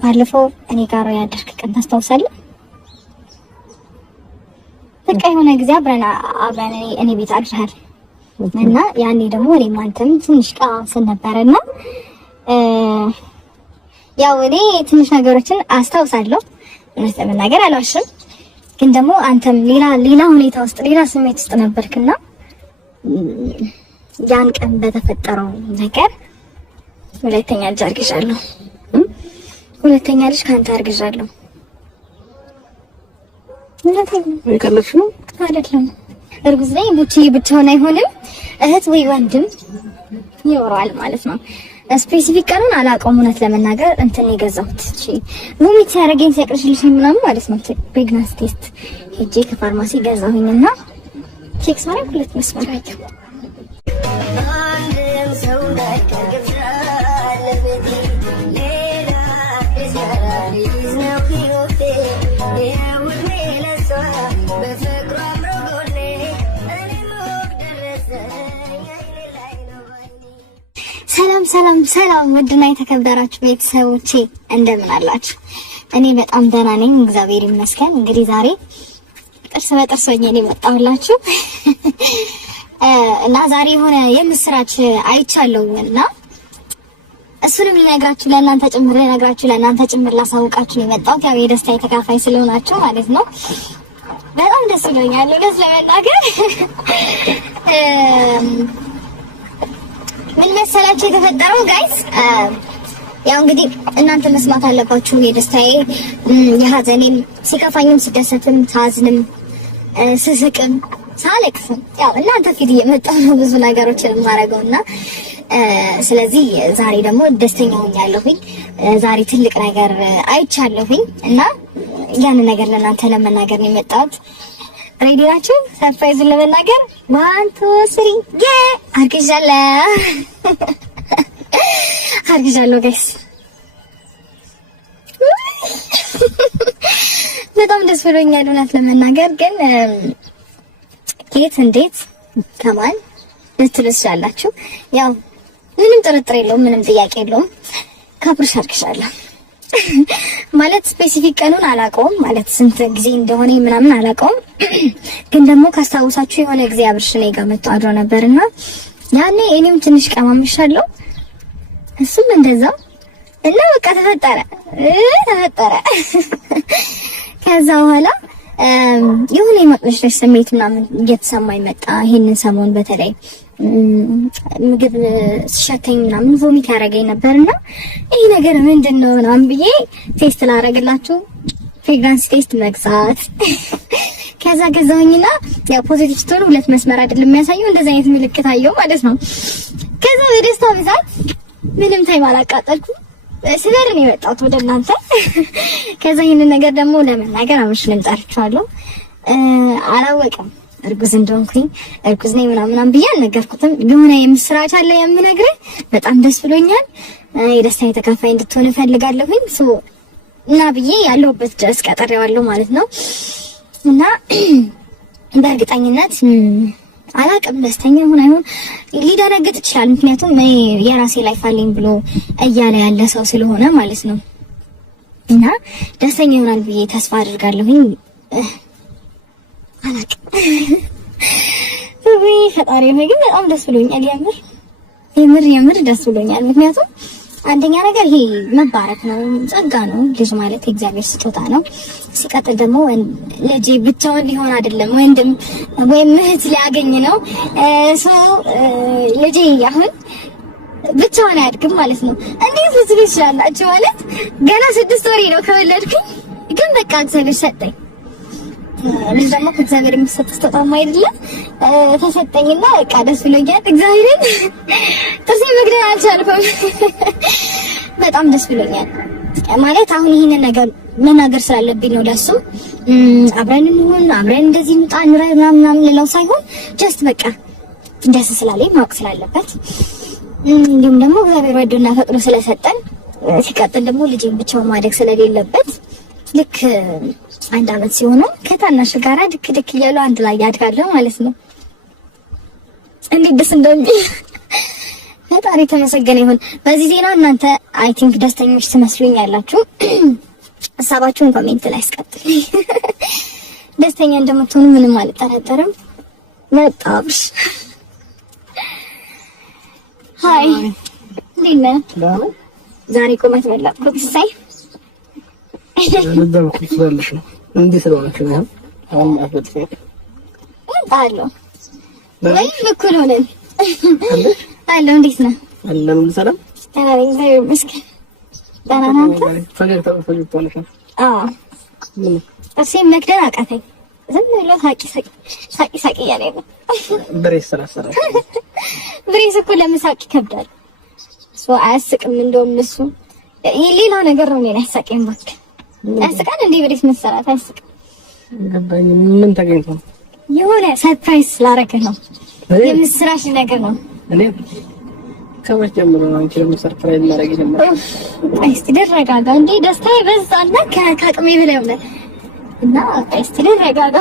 ባለፈው እኔ ጋር ያደርክ ቀን ታስታውሳለህ? በቃ የሆነ ጊዜ አብረን እኔ ቤት አድርሃል እና ያኔ ደግሞ እኔም አንተም ትንሽ ቀን ነበርና ያው እኔ ትንሽ ነገሮችን አስታውሳለሁ። እውነት ለመናገር አልዋሽም። ግን ደግሞ አንተም ሌላ ሁኔታ ውስጥ ሌላ ስሜት ውስጥ ነበርክና ያን ቀን በተፈጠረው ነገር ሁለተኛ ልጅ አርግዣለሁ። ሁለተኛ ልጅ ካንተ አርግዣለሁ። ምን ከለሽ ነው አይደለም? እርጉዝ ነኝ። ቡቺ ብቻውን አይሆንም፣ እህት ወይ ወንድም ይኖራል ማለት ነው። ስፔሲፊክ ቀኑን አላውቀውም እውነት ለመናገር እንትን የገዛሁት እቺ ሙሚት ሲያረገኝ ሲያቅርሽልሽ ምናምን ማለት ነው። ፕሬግናንሲ ቴስት ሄጄ ከፋርማሲ ገዛሁኝና ቼክ ሳረግ ሁለት መስመር አየሁ። ሰላም ውድና የተከበራችሁ ቤተሰቦቼ እንደምን አላችሁ? እኔ በጣም ደህና ነኝ፣ እግዚአብሔር ይመስገን። እንግዲህ ዛሬ ጥርስ በጥርስ ሆኜ ነው የመጣሁላችሁ እና ዛሬ የሆነ የምስራች አይቻለሁና እሱንም ልነግራችሁ ለእናንተ ጭምር ላሳውቃችሁ ነው የመጣሁት። ያው የደስታ የተካፋይ ስለሆናችሁ ማለት ነው። በጣም ደስ ብሎኛል ደስ ለመናገር ምን መሰላችሁ የተፈጠረው ጋይስ? ያው እንግዲህ እናንተ መስማት አለባችሁ የደስታዬ የሀዘኔም ሲከፋኝም ስደሰትም ሳዝንም ስስቅም ሳለቅስም ያው እናንተ ፊት እየመጣሁ ነው ብዙ ነገሮችን የማደርገውና ስለዚህ ዛሬ ደግሞ ደስተኛ ሆኛለሁኝ። ዛሬ ትልቅ ነገር አይቻለሁኝ እና ያን ነገር ለእናንተ ለመናገር ነው የመጣሁት። ሬዲ ናችሁ? ሰርፕራይዙን ለመናገር 1 2 3 አርግዣለሁ ጋይስ። በጣም ደስ ብሎኛል እውነት ለመናገር ግን የት እንዴት ከማን ልትሉ ትችላላችሁ። ያው ምንም ጥርጥር የለውም፣ ምንም ጥያቄ የለውም። ከአብርሽ አርግዣለሁ ማለት ስፔሲፊክ ቀኑን አላውቀውም፣ ማለት ስንት ጊዜ እንደሆነ ምናምን አላውቀውም። ግን ደግሞ ካስታውሳችሁ የሆነ ጊዜ አብርሽ እኔ ጋር መጥቶ አድሮ ነበርና ያኔ እኔም ትንሽ ቀማምሻለሁ እሱም እንደዛው እና በቃ ተፈጠረ። ከዛ በኋላ የሆነ የመቅለሽለሽ ስሜት ምናምን እየተሰማኝ መጣ። ይሄንን ሰሞን በተለይ ምግብ ሲሸተኝ ምናምን ቮሚት ያደርገኝ ነበርና ይሄ ነገር ምንድነው ምናምን ብዬ ቴስት ላደርግላችሁ ፕሬግናንሲ ቴስት መግዛት ከዛ ገዛሁኝና ያው ፖዚቲቭ ስትሆን ሁለት መስመር አይደለም የሚያሳየው እንደዛ አይነት ምልክት አየው ማለት ነው። ከዛ በደስታ ብዛት ምንም ታይም አላቃጠልኩም ስበር ነው የመጣሁት ወደ እናንተ። ከዛ ይሄንን ነገር ደግሞ ለመናገር አብሽንም ጠርቻለሁ። አላወቅም እርጉዝ እንደሆንኩኝ እርጉዝ ነኝ ምናምን ብዬ አልነገርኩትም። የሆነ የምስራች አለ የምነግርህ። በጣም ደስ ብሎኛል። የደስታ የተካፋይ እንድትሆን እፈልጋለሁኝ እና ብዬ ያለሁበት ድረስ ቀጠሬዋለሁ ማለት ነው። እና በእርግጠኝነት አላቅም ደስተኛ ሆነ አይሆን ሊደረግጥ ይችላል። ምክንያቱም እኔ የራሴ ላይፍ አለኝ ብሎ እያለ ያለ ሰው ስለሆነ ማለት ነው። እና ደስተኛ ይሆናል ብዬ ተስፋ አድርጋለሁኝ። አላቅም ወይ ፈጣሪ ሆይ ግን በጣም ደስ ብሎኛል። የምር ደስ ብሎኛል። ምክንያቱም አንደኛ ነገር ይሄ መባረክ ነው፣ ጸጋ ነው። ልጅ ማለት የእግዚአብሔር ስጦታ ነው። ሲቀጥል ደግሞ ልጅ ብቻውን ሊሆን አይደለም፣ ወንድም ወይም እህት ሊያገኝ ነው። ልጅ አሁን ብቻውን አያድግም ማለት ነው። እንዴት ልትሉ ይችላላችሁ? ማለት ገና 6 ወሬ ነው ከወለድኩኝ፣ ግን በቃ እግዚአብሔር ሰጠኝ። ልጅ ደግሞ ከእግዚአብሔር የሚሰጥ ስጦታ አይደለም። ተሰጠኝና በቃ ደስ ብሎኛል። እግዚአብሔርን ጥርሴ መግደል አልቻልኩም። በጣም ደስ ብሎኛል። ማለት አሁን ይሄንን ነገር መናገር ስላለብኝ ነው ለሱ አብረን እንሁን አብረን እንደዚህ እንጣ እንረይ ምናምን ልለው ሳይሆን ጀስት በቃ ደስ ስላለኝ ማወቅ ስላለበት እንዲሁም ደግሞ እግዚአብሔር ወዶና ፈቅዶ ስለሰጠን ሲቀጥል ደግሞ ልጄን ብቻውን ማደግ ስለሌለበት ልክ 1 አመት ሲሆነው ከታናሽ ጋር ድክ እያሉ አንድ ላይ ያድጋሉ ማለት ነው። እንዴት ደስ እንደሚል ፈጣሪ ፈጣሪ ተመሰገነ ይሁን። በዚህ ዜና እናንተ አይ ቲንክ ደስተኞች ትመስሉኛላችሁ። ሀሳባችሁን ኮሜንት ላይ አስቀምጡልኝ። ደስተኛ እንደምትሆኑ ምንም አልጠራጠርም። መጣብሽ ሃይ ሊና ዛሬ ቁመት በላኩት ሳይ እንደው ኩስበልሽ ነው እንዴ ስለሆነች ነው አሁን አፍጥጥ አሎ ወይ ልኩል ሆነን አሎ እንዴት ነህ? አለም ሰላም ታዲያ እግዚአብሔር ይመስገን ደህና ነህ? ፈገግታ ነሽ? አዎ እሺ መክደን አቃተኝ። ዝም ብሎ ሳቂ ያለኝ ነው። ብሬስ ሰራሰራ ብሬስ እኮ ለምሳቅ ይከብዳል። አያስቅም። እንደውም እሱ ሌላ ነገር ነው። እኔን አያሳቅም። እባክህ አያስቃል እንዴ? ብሬስ መሰራት አያስቅም። ገባኝ። ምን ተገኝቶ ነው? የሆነ ሰርፕራይዝ ላረከህ ነው። የምስራሽ ነገር ነው። እኔ ከመቼ ጀምሮ ነው አንቺ ለምን ሰርፕራይዝ ማድረግ ጀመርሽ? እስቲ ደረጋጋ እንዴ! ደስታዬ በዛና ከአቅሜ በላይ ሆነ እና እስቲ ደረጋጋ